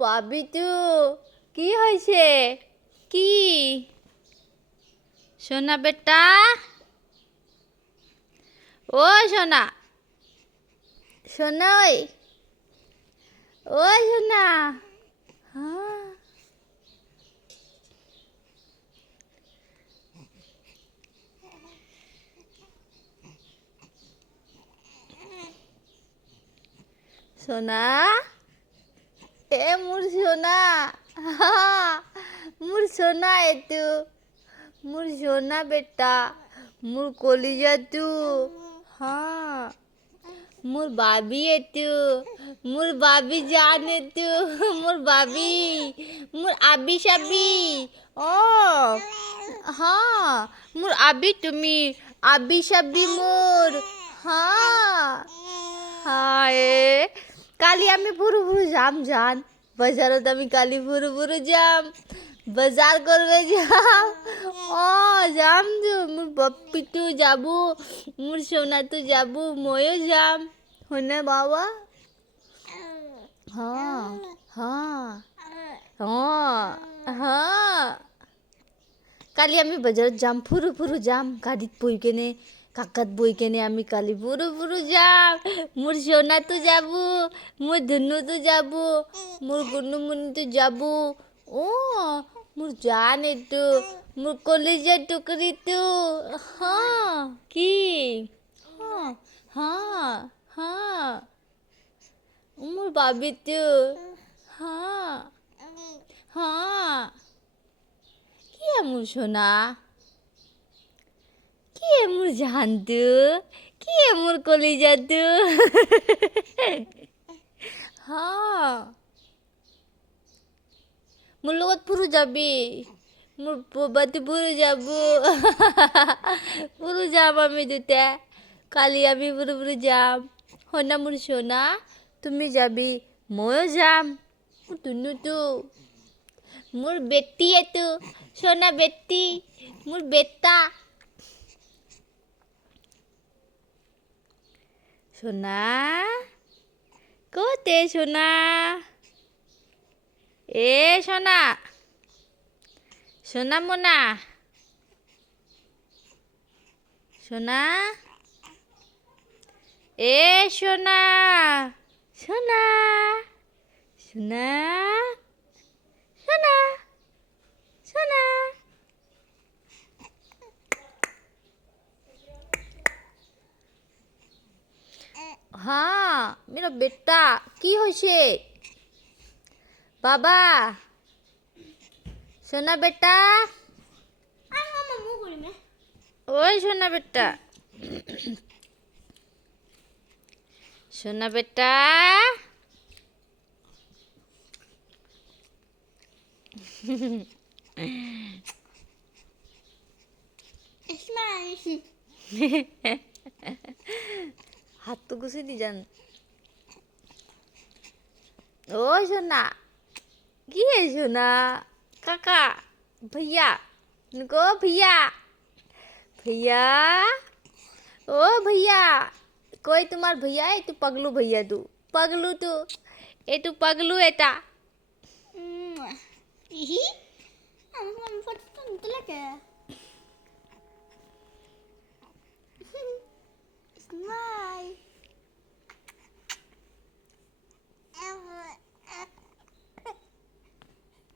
বাবিটু কি হয়েছে? কি সোনা বেটা? ও সোনা, সোনা ওই সোনা। হ্যাঁ সোনা, মোর সোনা, মোর সোনা এতু, মোর সোনা বেটা, মোর কলিজা তু। হ্যাঁ মোর বাবি এতু, মোর বাবি জান এতু, মোর বাবি, মোর আবি সাবি। ও হ্যাঁ মোর আবি তুমি, আবি সাবি মোর। হ্যাঁ হায় কালি আমি পুরো পুরো যাম জান বাজারত, আমি কালি পুরো পুরো যাম বাজার করবে যাম। ও যাম তো মোর বাপ্পি তো যাবো, মোর সোনা তো যাবো, ময়ও যাম হনে বাবা। হ্যাঁ হ্যাঁ হ্যাঁ হ্যাঁ কালি আমি বাজারত যাম, ফুরু ফুরু যাম গাড়িত বই কেনে, কাকাত বই কেনে আমি কালি ফুরু ফুরু যাম। মোর সোনা তো যাবো, মোর ধুনু তো যাবো, মোর গুনুমুনি তো যাবো। ও মোর জান একটু, মোর কলেজের টুকরি তো। হ্যাঁ কি হ্যাঁ হ্যাঁ হ্যাঁ মোর বাবি তো। হ্যাঁ হ্যাঁ কি মোর সোনা, কি মোর জানতু, কি মোর কলিজা তু। হ্যাঁ মোর লগত পুরো যাবি, মোর বাতি পুরো যাব। পুরো যাম আমি দুটা কালি আমি পুরো পুরো যাম হনা মোর সোনা। তুমি যাবি ময়ও যাম, মোর টুনু তো, মোর বেটি এতু, সোনা বেটি, মোর বেটা। সোনা কোতে সোনা, সোনা, সোনা মোনা, সোনা সোনা, সোনা, সোনা, সোনা, সোনা। হ্যাঁ মেরা বেটা কি হয়েছে বাবা? সোনা বেটা, ওই সোনা বেটা, সোনা বেটা। হাত তো গুছে দি যান। ও সোনা কি সোনা, কাকা भैया इनको भैया, भैया ओ भैया, कोई तुम्हार भैया है? तू पगलू भैया, तू पगलू, तू ए तू पगलू एटा। Smile.